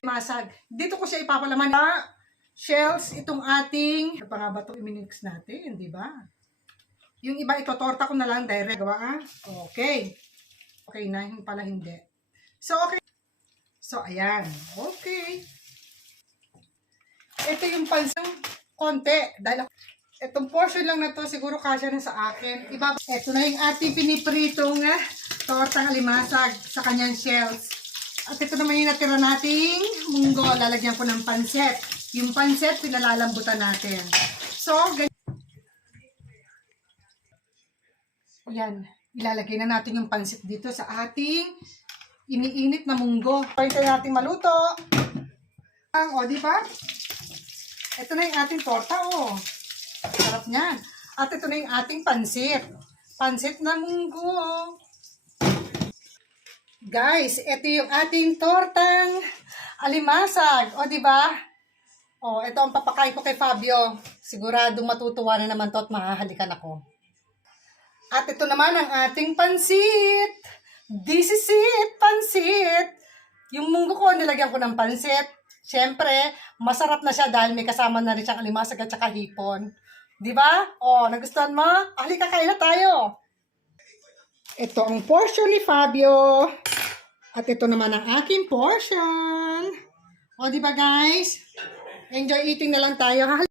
Masag. Dito ko siya ipapalaman. Shells, itong ating, ano pa nga ba ito i-mix natin, di ba? Yung iba, itotorta ko na lang direct. Gawa, okay. Okay na, yung pala hindi. So, okay. So, ayan. Okay. Ito yung pansang konti. Dahil itong portion lang na to, siguro kasya na sa akin. Ito na yung ating pinipritong tortang alimasag sa kanyang shells. At ito naman yung natira nating munggo. Lalagyan ko ng panset. Yung panset, pinalalambutan natin. So, ganyan. Yan. Ilalagay na natin yung pansit dito sa ating iniinit na munggo. Pwede natin maluto. O, di ba? Ito na yung ating torta, oh. Sarap niyan. At ito na yung ating pansit. Pansit na munggo. Guys, ito yung ating tortang alimasag. O, di ba? O, ito ang papakain ko kay Fabio. Sigurado matutuwa na naman to at mahahalikan ako. At ito naman ang ating pansit. This is it, pansit. Yung munggo ko, nilagyan ko ng pansit. Siyempre, masarap na siya dahil may kasama na rin siyang alimasag at saka hipon. Di ba? O, nagustuhan mo? Halika, kain na tayo. Ito ang portion ni Fabio. At ito naman ang aking portion. O, di ba guys? Enjoy eating na lang tayo.